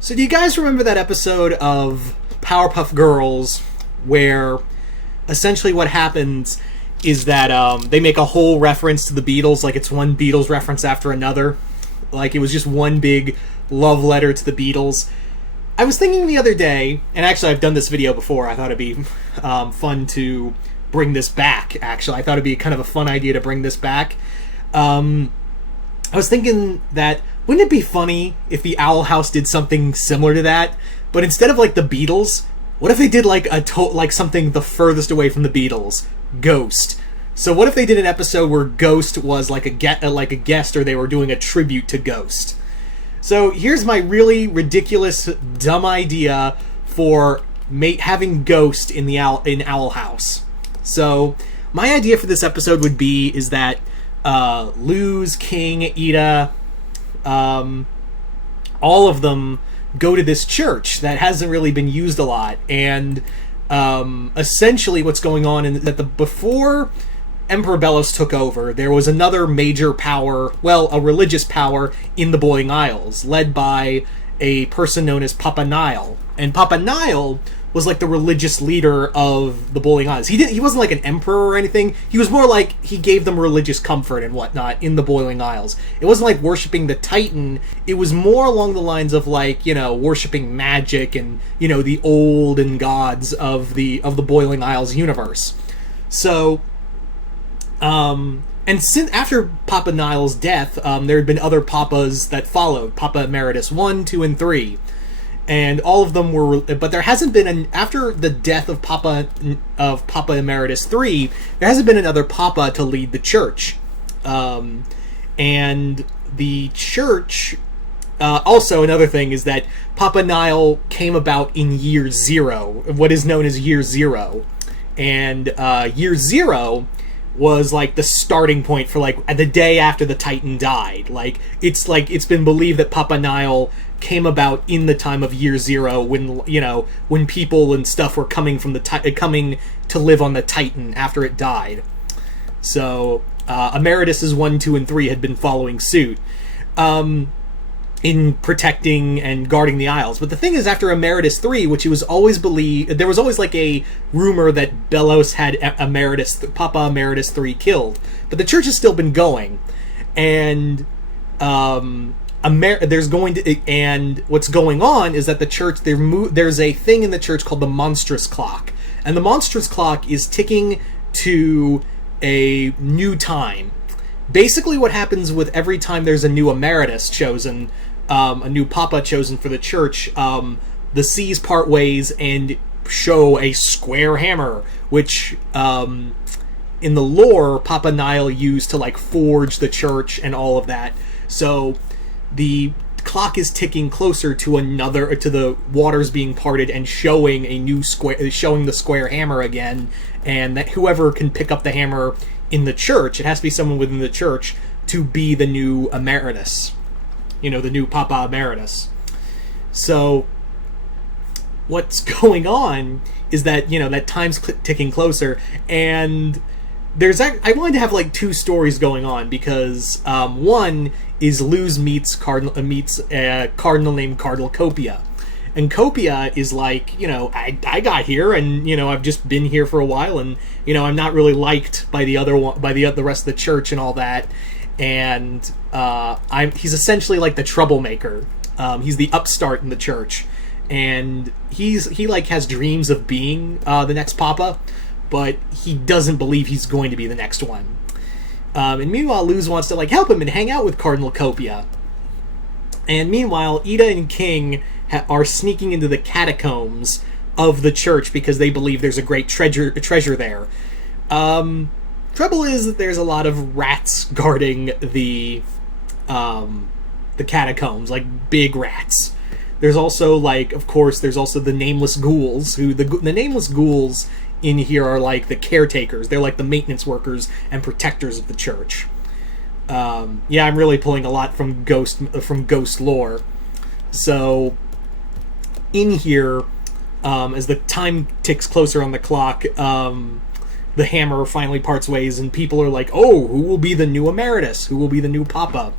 So do you guys remember that episode of Powerpuff Girls where essentially what happens is that they make a whole reference to the Beatles, like it's one Beatles reference after another? Like it was just one big love letter to the Beatles. I was thinking the other day, and actually I've done this video before, I thought it'd be fun to bring this back, actually. I thought it'd be kind of a fun idea to bring this back. I was thinking that wouldn't it be funny if the Owl House did something similar to that, but instead of like the Beatles, what if they did like like something the furthest away from the Beatles, Ghost? So what if they did an episode where Ghost was like a guest, or they were doing a tribute to Ghost? So here's my really ridiculous, dumb idea for having Ghost in in Owl House. So my idea for this episode would be is that Luz, King, Ida, all of them go to this church that hasn't really been used a lot, and essentially what's going on is that before Emperor Bellos took over, there was another major power, well, a religious power in the Boiling Isles, led by a person known as Papa Nile. And Papa Nile was like the religious leader of the Boiling Isles. He wasn't like an emperor or anything. He was more like he gave them religious comfort and whatnot in the Boiling Isles. It wasn't like worshiping the Titan. It was more along the lines of like, worshiping magic and, the olden gods of the Boiling Isles universe. So, and since after Papa Nile's death, there had been other Papas that followed. Papa Emeritus 1, 2, and 3. And all of them were, but there hasn't been after the death of Papa Emeritus 3, there hasn't been another Papa to lead the church, and the church. Also, another thing is that Papa Nile came about in Year Zero, what is known as Year Zero, and Year Zero was like the starting point for like the day after the Titan died. It's been believed that Papa Nile came about in the time of Year Zero when people and stuff were coming from coming to live on the Titan after it died. So Emeritus's 1, 2, and 3 had been following suit in protecting and guarding the Isles. But the thing is, after Emeritus 3, which it was always believed, there was always like a rumor that Bellos had Papa Emeritus 3 killed. But the church has still been going, and and what's going on is that the church there's a thing in the church called the Monstrous Clock, and the Monstrous Clock is ticking to a new time. Basically, what happens with every time there's a new emeritus chosen, a new Papa chosen for the church, the seas part ways and show a square hammer, which in the lore Papa Nile used to like forge the church and all of that. So the clock is ticking closer to the waters being parted and showing the square hammer again, and that whoever can pick up the hammer in the church, it has to be someone within the church, to be the new emeritus, the new Papa Emeritus. So what's going on is that that time's ticking closer, and I wanted to have like two stories going on, because one is Luz meets a cardinal named Cardinal Copia. And Copia is like, I got here, and I've just been here for a while, and I'm not really liked by the rest of the church and all that, and he's essentially like the troublemaker. He's the upstart in the church, and he has dreams of being the next Papa, but he doesn't believe he's going to be the next one. And meanwhile, Luz wants to like help him and hang out with Cardinal Copia. And meanwhile, Ida and King are sneaking into the catacombs of the church because they believe there's a great treasure there. Trouble is that there's a lot of rats guarding the catacombs, like big rats. There's also there's also the nameless ghouls, who the nameless ghouls in here are like the caretakers. They're like the maintenance workers and protectors of the church. I'm really pulling a lot from ghost lore. So in here, as the time ticks closer on the clock, the hammer finally parts ways, and people are like, oh, who will be the new emeritus? Who will be the new Papa?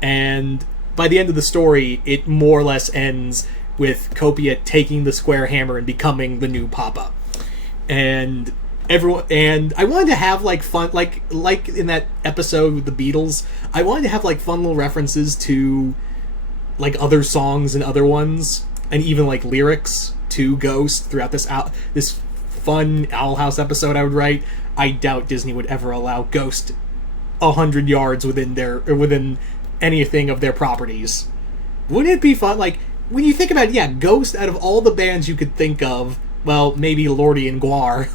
And by the end of the story, it more or less ends with Copia taking the square hammer and becoming the new Papa. And everyone, and I wanted to have like fun, like in that episode with the Beatles, I wanted to have like fun little references to like other songs and other ones, and even like lyrics to Ghost throughout this fun Owl House episode I would write. I doubt Disney would ever allow Ghost 100 yards within anything of their properties. Wouldn't it be fun? Like, when you think about it, yeah, Ghost, out of all the bands you could think of, well, maybe Lordy and Guar,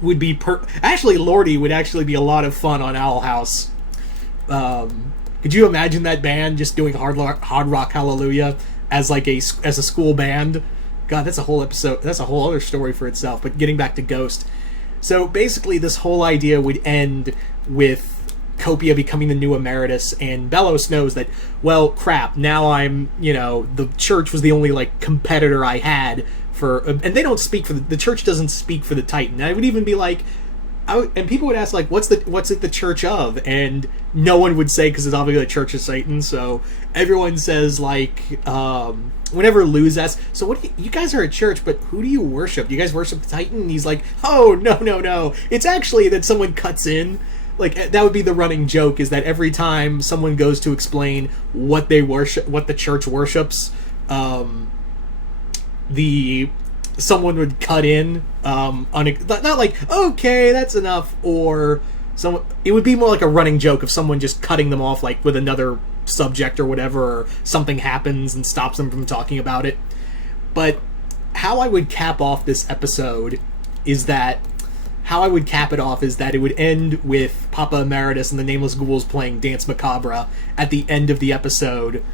would be actually, Lordy would actually be a lot of fun on Owl House. Could you imagine that band just doing Hard Rock Hallelujah as like a school band? God, that's a whole episode. That's a whole other story for itself. But getting back to Ghost, so basically, this whole idea would end with Copia becoming the new emeritus, and Belos knows that, well, crap, now I'm, the church was the only, like, competitor I had for, and they don't speak for the church doesn't speak for the Titan. I would even be like, and people would ask, like, what's it the church of? And no one would say, because it's obviously the Church of Satan, so everyone says, like, whenever Luz asks, so what you guys are a church, but who do you worship? Do you guys worship the Titan? And he's like, oh, no. It's actually that someone cuts in. Like, that would be the running joke, is that every time someone goes to explain what they worship, what the church worships, someone would cut in, not like, okay, that's enough, or it would be more like a running joke of someone just cutting them off, like, with another subject or whatever, or something happens and stops them from talking about it. But how I would cap off this episode is that it would end with Papa Emeritus and the Nameless Ghouls playing Dance Macabre at the end of the episode,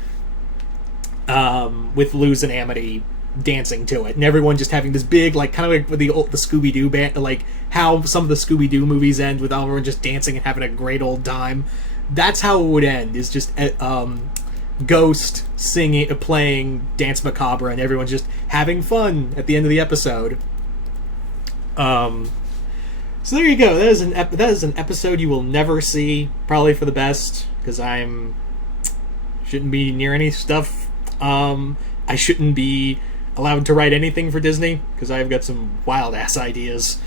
with Luz and Amity dancing to it, and everyone just having this big, like, kind of like with the Scooby-Doo band, like how some of the Scooby-Doo movies end, with everyone just dancing and having a great old time. That's how it would end, is just Ghost playing Dance Macabre, and everyone just having fun at the end of the episode. So there you go. That is an episode you will never see, probably for the best, because shouldn't be near any stuff. I shouldn't be allowed to write anything for Disney, because I've got some wild-ass ideas.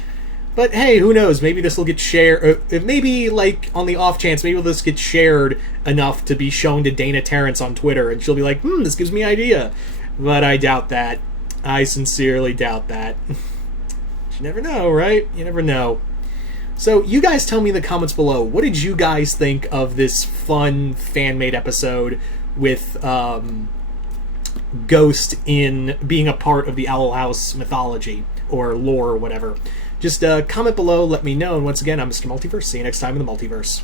But hey, who knows? Maybe this will get shared. Maybe, like, on the off chance, maybe this gets shared enough to be shown to Dana Terrence on Twitter, and she'll be like, this gives me an idea. But I doubt that. I sincerely doubt that. You never know, right? You never know. So, you guys tell me in the comments below, what did you guys think of this fun fan-made episode with Ghost in being a part of the Owl House mythology, or lore, or whatever? Just comment below, let me know, and once again, I'm Mr. Multiverse. See you next time in the Multiverse.